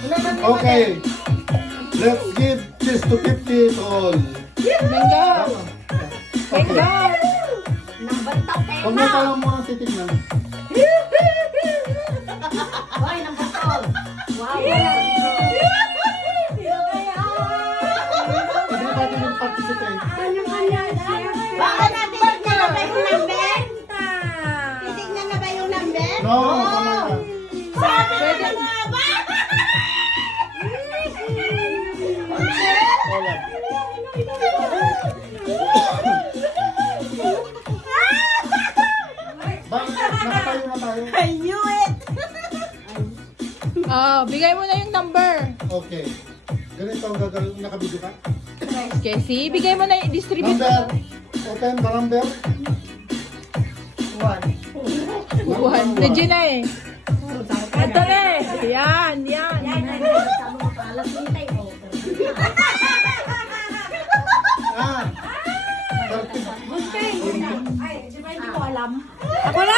Okay. Let's give this to 50 to all. Mango! Okay. Nang bantap eh. Huwag mo pa lang muna titignan. Hoy, nang bantap. Wow. Hindi ba ito mag-participate? Baka natin na ba yung number? Titignan na ba yung number? No, tama ka. Sabi na ba? Wala. Bakit? Nakatayo na tayo. I knew it! Oh, bigay mo na yung number. Okay. Ganito ang gagawin. Nakabidyo ka? Okay, see? Bigay mo na yung distribute. Number. Open the number. One. Regina eh. Ito eh. Yan, yan. Ah. Ay, di ba hindi ko alam? Ako na.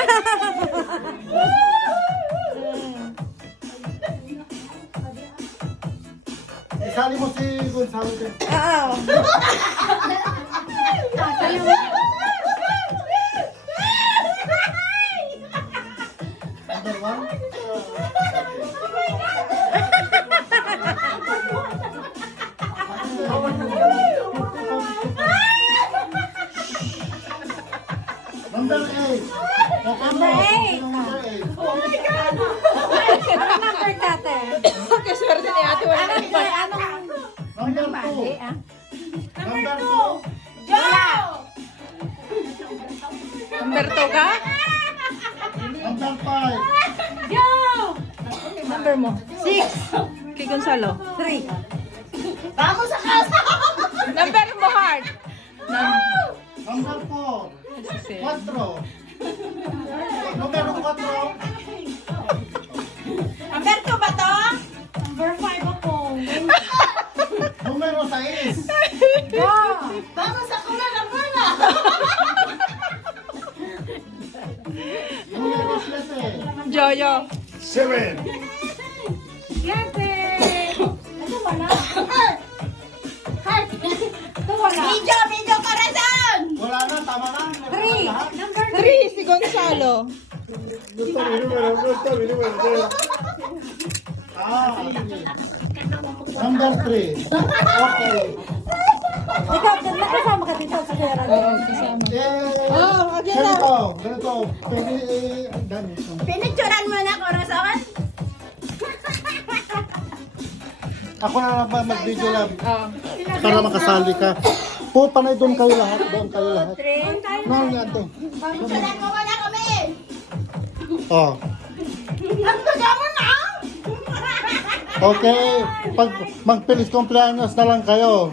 Isali mo si Gonzalo. Oo. Number one. Number 8. Number 8. Number 8. Number natin. Okay, swerte ni ate. Wala na number. Number 2. Number 2. Joe! Number 2 ka? Number 5. Joe! Number mo. 6. Kay Gonzalo. 3. Vamos sa casa! Number mo, heart. Number 4. 4. Number 4. Number 2 ba to? Number 5 ako. Numero 6. Vamos sa kuna number na! Numero 7. Jojo. 7. Ito wala. Heart! Ito wala. Medyo corazon! Wala na, tama na. 3. Number 3 si Gonzalo. Ah. Number 3. Okay. Ikaw, nakasama ka dito sa pera. Oo, kasama. Oh, again na. Ganito. Pwede, dami. Pinicturan mo na, corazon? Ako na lang mag-video lang. Oh. Para makasali ka. Po, panay doon kayo lahat. Doon kayo lahat. 3. No, yan to. Picturan mo muna kami! Oh. Ang taga mo na! Okay. Pag magpilis cumpleaños na lang kayo.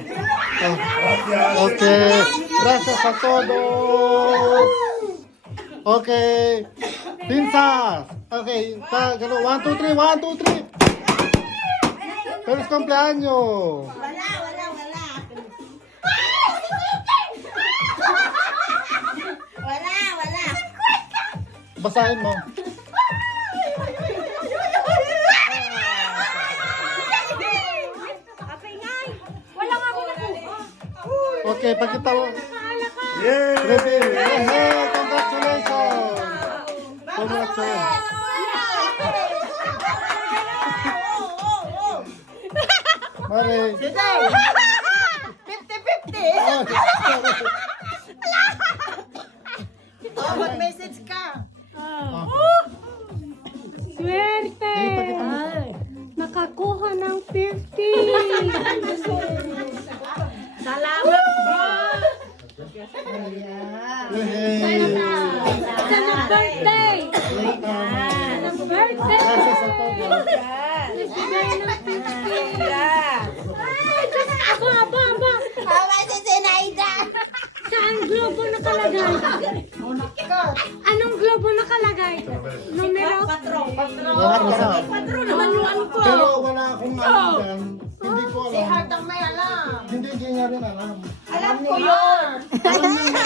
Oh. Okay. Gracias a todos. Okay. Pinsas. Okay. Gano. 1, 2, 3. 1, 2, 3. Feliz cumpleaños. Wala. Wala. Basahin mo. Wala nga ako nakuha. Okay, pagkita mo. Ready? Hey, congratulations. Congratulations. Mare. 50-50. Mag-message ka. Swerte! Hey, pagkita mo. Nakakuha ng 50! Salamat po. Hey. Happy birthday! Happy birthday! Gracias a todos. Nagbigay ng 50! Ay, kasi ako, aba! Hawa si Zenaida. Saan globo nakalagay? Anong globo nakalagay? Numero? Wala ko sa. Patro naman yung ano ko. Pero wala akong alam dyan. Hindi ko Si alam. Heart ang may alam. Hindi niya rin alam. Alam ko yun. Alam niya.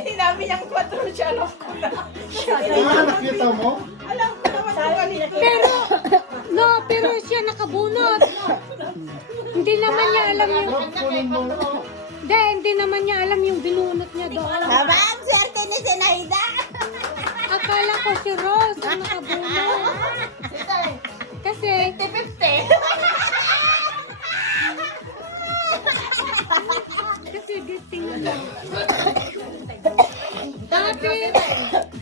Sinabi niyang 4 siya, alam ko na. Ah, nakita mo? Alam ko naman kung kanina. Pero, No, pero siya nakabunot. Hindi naman niya alam yung... Hindi naman niya alam yung binunot niya doon. Tama ang swerte ni Zenaida. Akala ko si Rose ang nakabunot. Kasi... 50-50. Kasi gising na. Happy!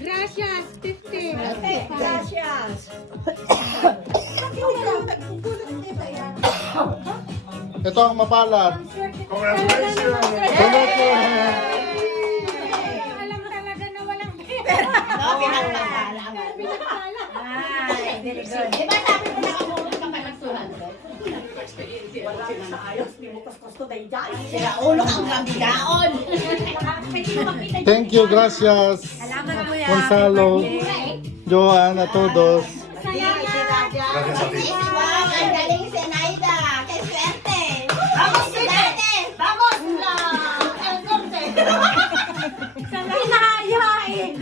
Gracias! 50! Gracias. Ito ang mapalad. Congratulations! Congratulations! Alam talaga na walang pera. Pinagpapala. Pinagpala. Ay, very good. Diba sabi mo na kamulot ka pa nagsuhan ko? Sira ulo kang gabigaon. Thank you, gracias. Gonzalo, Joan, a todos. Wow, ang galing si Naida. Kay swerte. Vamos, swerte. Vamos lang. El corte. Pinahayain.